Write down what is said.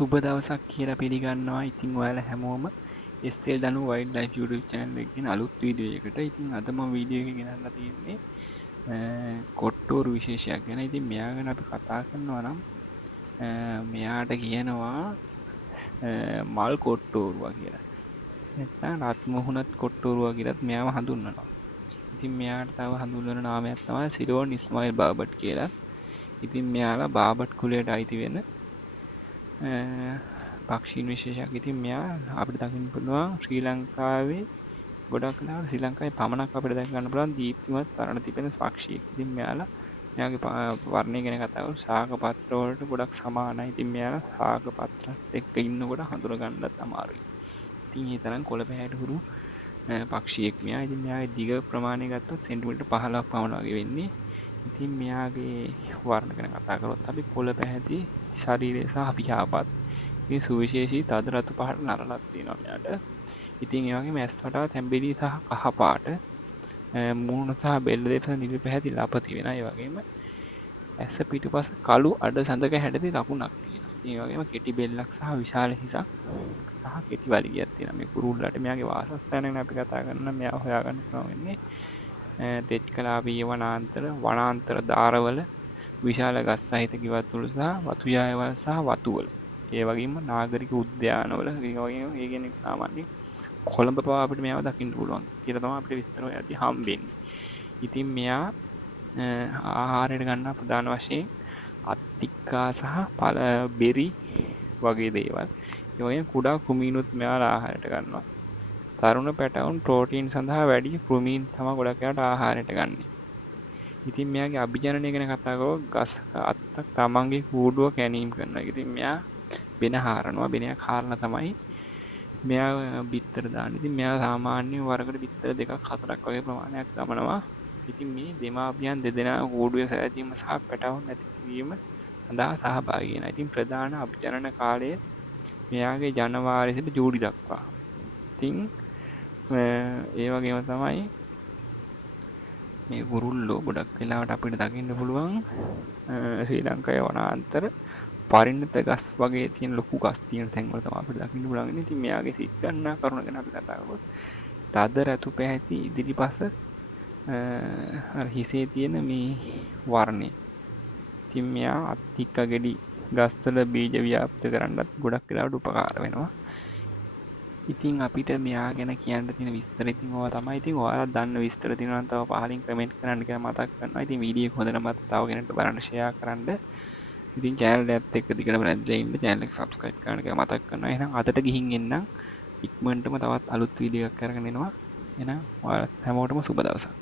සුබ දවසක් කියලා පිළිගන්නවා. ඉතින් ඔයාලා හැමෝම SL Danu wild life YouTube channel එකකින් අලුත් වීඩියෝ එකට. ඉතින් අද මම වීඩියෝ එක ගෙනල්ලා තියෙන්නේ කොට්ටෝරු විශේෂයක් ගැන. ඉතින් මෙයා ගැන අපි කතා කරනවා නම් මෙයාට කියනවා මල් කොට්ටෝරුවා කියලා. නැත්නම් රත් මුහුණත් කොට්ටෝරුවා කියලාත් මෙයාව හඳුන්වනවා. ඉතින් මෙයාට තව හඳුන්වන නාමයක් තමයි සිරෝන් ඉස්මායිල් බාබට් කියලා. ඉතින් මෙයාලා බාබට් කුලයට අයිති වෙන පක්ෂීන් විශේෂයක්. ඉතින් මෙයා අපිට දකින්න පුළුවන් ශ්‍රී ලංකාවේ ගොඩක් වෙලාවට ශ්‍රී ලංකාවේ පමණක් අපිට දැක ගන්න පුළුවන් දීප්තිමත් වර්ණ තිබෙන පක්ෂියෙක්. ඉතින් මෙයාගේ වර්ණය ගැන කතා කරමු. ශාක පත්‍ර වලට ගොඩක් සමානයි. ඉතින් මෙයාලා ශාක පත්‍රත් එක්ක ඉන්නකොට හඳුන ගන්නත් අමාරුයි. ඉතින් ඒ තරම් කොළ පැහැයට හුරු පක්ෂියෙක් මෙයා. ඉතින් මෙයාගේ දිග ප්‍රමාණය ගත්තොත් සෙන්ටිමීටර් 15ක් පමණ වගේ වෙන්නේ. ඉතින් මෙයාගේ වර්ණ ගැන කතා කරොත් අපි කොළ පැහැති ශරීරය සහ පියාපත්. ඉතින් සුවිශේෂී තද රතු පාට නරලක් තියෙනවා මෙයාට. ඉතින් ඒ වගේම ඇස් වටා තැඹිලි සහ කහ පාට මූණ සහ බෙල්ල දෙපස නිල් පැහැති ලප තියෙනවා. ඒ වගේම ඇස පිටුපස කළු අඩ සඳක හැඩති ලකුණක් තියෙනවා. ඒ වගේම කෙටි බෙල්ලක් සහ විශාල හිසක් සහ කෙටි වලිගයක් තියෙනවා. මේ කුරුල්ලට මෙයාගේ වාසස්ථානය ගැන අපි කතා කරනවා. මෙයා හොයාගන්න පුළුවන් වෙන්නේ තෙච්කලාපීය වනාන්තර ධාරවල විශාල ගස් සහිත ගෙවත්වල සහ වතු යායවල සහ වතුවල. ඒ වගේම නාගරික උද්‍යානවල ඒ කියන්නේ සාමාන්‍ය කොළඹ පවා අපිට මෙයාව දකින්න පුළුවන් කියලා තමයි අපිට විස්තර හොයද්දී හම්බෙන්නේ. ඉතින් මෙයා ආහාරයට ගන්න ප්‍රධාන වශයෙන් අත්තික්කා සහ බෙරි වගේ දේවල්. ඒ වගේම කුඩා කුමීනුත් මෙයාලා ආහාරයට ගන්නවා. තරුණ පැටවුන් ප්‍රෝටීන් සඳහා වැඩි කෘමීන් තමයි ගොඩක් වෙලාවට ආහාරයට ගන්නේ. ඉතින් මෙයාගේ අභිජනනය ගැන කතා කරොත් ගස් අත්තක් තමන්ගේ කූඩුව කැනීම් කරනවා. ඉතින් මෙයා බෙන හරනවා. බෙනයක් හරන තමයි මෙයා බිත්තර දාන්නේ. ඉතින් මෙයා සාමාන්‍ය වරකට බිත්තර 2ක් 4ක් වගේ ප්‍රමාණයක් දමනවා. ඉතින් මේ දෙමාපියන් දෙදෙනා කූඩුවේ සැදීම සහ පැටවුන් නැති කිරීම සඳහා සහභාගී වෙනවා. ඉතින් ප්‍රධාන අභිජනන කාලය මෙයාගේ ජනවාරි සිට ජූලි දක්වා. ඉතින් ඒ වගේම තමයි මේ කුරුල්ලෝ ගොඩක් වෙලාවට අපිට දකින්න පුළුවන් ශ්‍රී ලංකාවේ වනාන්තර පරිණත ගස් වගේ තියෙන ලොකු ගස් තියෙන තැන්වල තමයි අපිට දකින්න පුළුවන්. ඉතින් මෙයාගේ සිත් ගන්නා කරුණ ගැන අපි කතා කරමු. තද රතු පැහැති ඉදිරිපස අර හිසේ තියෙන මේ වර්ණය. ඉතින් මෙයා අත්තික්ක ගෙඩි ගස්වල බීජ ව්‍යාප්ත කරන්නත් ගොඩක් වෙලාවට උපකාර වෙනවා. ඉතින් අපිට මෙයා ගැන කියන්න තියෙන විස්තර ඉතින් ඔයා තමයි. ඉතින් ඔයාලා දන්න විස්තර තියෙනවා නම් තව පහලින් කමෙන්ට් කරන්න කියලා මතක් කරනවා. ඉතින් වීඩියෝ එක හොඳ නම් තව කෙනෙක්ට බලන්න ෂෙයා කරන්න. ඉතින් channel එකත් එක්ක දිගටම රැඳිලා ඉන්න channel එක subscribe කරන්න කියලා මතක් කරනවා. එහෙනම් අදට ගිහින් එන්නම්. ඉක්මනටම තවත් අලුත් වීඩියෝ එකක් අරගෙන එනවා. එහෙනම් ඔයාලා හැමෝටම සුබ දවසක්.